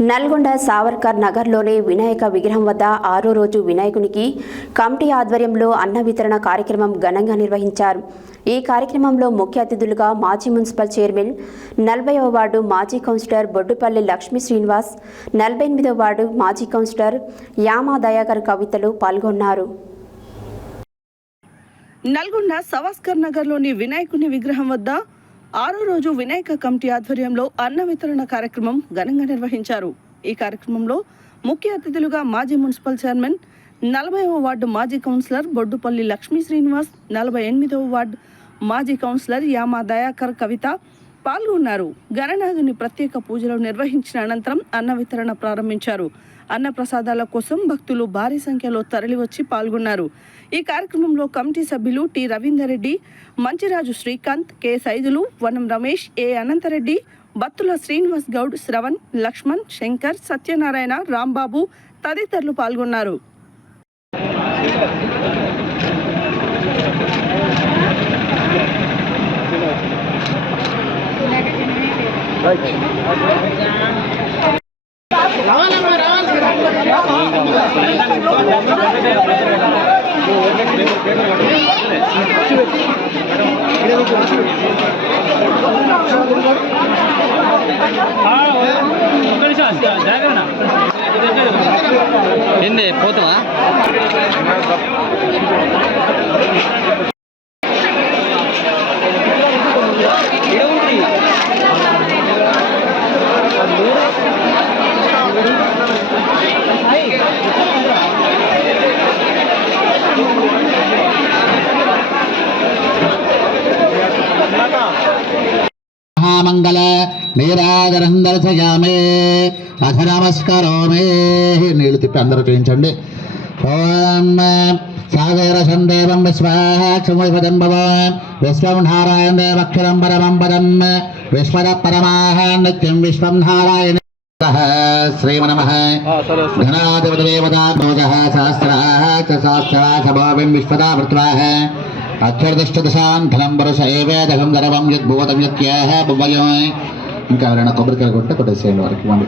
నల్గొండ సావర్కర్ నగర్లోని వినాయక విగ్రహం వద్ద 6వ రోజు వినాయకునికి కమిటీ ఆధ్వర్యంలో అన్న వితరణ కార్యక్రమం ఘనంగా నిర్వహించారు. ఈ కార్యక్రమంలో ముఖ్య అతిథులుగా మాజీ మున్సిపల్ చైర్మన్ 40వ వార్డు మాజీ కౌన్సిలర్ బొడ్డుపల్లి లక్ష్మీ శ్రీనివాస్, 48వ వార్డు మాజీ కౌన్సిలర్ యామా దయాకర్ కవితలు పాల్గొన్నారు. నల్గొండ సావర్కర్ నగర్లోని వినాయకుని విగ్రహం వద్ద 6వ రోజు వినాయక కమిటీ ఆధ్వర్యంలో అన్న వితరణ కార్యక్రమం ఘనంగా నిర్వహించారు. ఈ కార్యక్రమంలో ముఖ్య అతిథులుగా మాజీ మున్సిపల్ చైర్మన్ 40వ వార్డు మాజీ కౌన్సిలర్ బొడ్డుపల్లి లక్ష్మీ శ్రీనివాస్, 48వ వార్డు మాజీ కౌన్సిలర్ యామా దయాకర్ కవిత పాల్గొన్నారు. గణనాథుని ప్రత్యేక పూజలు నిర్వహించిన అనంతరం అన్న వితరణ ప్రారంభించారు. అన్న ప్రసాదాల కోసం భక్తులు భారీ సంఖ్యలో తరలివచ్చి పాల్గొన్నారు. ఈ కార్యక్రమంలో కమిటీ సభ్యులు టి రవీందర్ రెడ్డి, మంచిరాజు శ్రీకాంత్, కె సైదులు, వనం రమేష్, ఏ అనంతరెడ్డి, బత్తుల శ్రీనివాస్ గౌడ్, శ్రవణ్, లక్ష్మణ్, శంకర్, సత్యనారాయణ, రాంబాబు తదితరులు పాల్గొన్నారు. ఏంది పోతావా? మంగళ నీరాజనం దర్శయామే అథ నమస్కరోమే. నీళ్లు తిప్పి అందరూ చేయించండి. ఓం సాగరసం దేవం విశ్వాక్షం భవం విశ్వం నారాయణ దేవక్షరం పరమం పదం విశ్వద పరమాహ నిత్యం విశ్వం నారాయణ శ్రీమనమః ఘనాధిపతిదేవతా భోజః సహస్రాః చ సహస్రాः భవం విశ్వదా వృత్వాః అక్షరదృష్టదశాంతరం వరుష ఏవేదహం గర్వం యద్భూతం యత్యాహ భువయం. ఇంకా ఎవరైనా కొబ్బరికాయలు కొట్టే కొట్టేసేయండి వారికి ఇవ్వండి.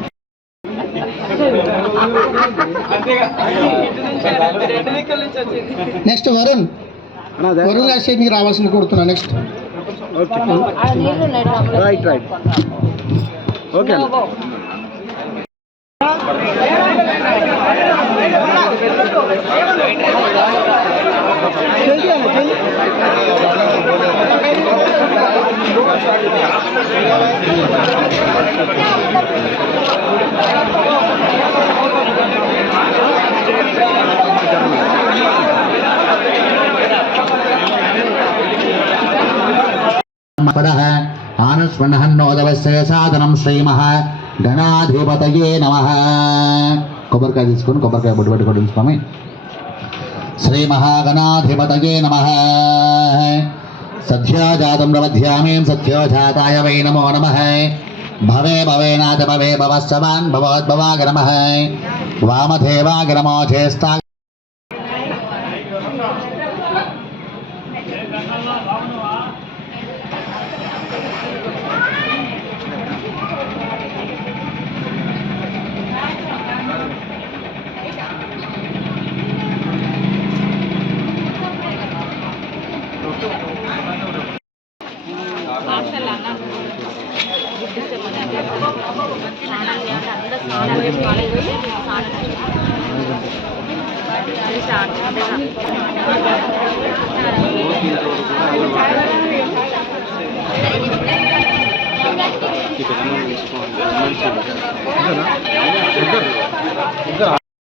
నెక్స్ట్ వరుణ్ రాజశేఖర్ రావాల్సింది కొడుతున్నా. Next right okay. ఆనస్వన్నోదవస్య సాధనం శ్రీమః గణాధిపతయే నమః. కొబ్బరికాయ తీసుకొని కొబ్బరికాయ బొట్టు పెట్టుకోండి స్వామి. శ్రీ మహాగణాధిపతయే నమః. సత్యోజాతం ప్రవధ్యామి సత్యోజాతాయ వై నమో నమః. భవే భవేనాథ భవే భవస్సవాన్ భవోద్భవాగ నమః. వామదేవాగ నమో చేస్తా.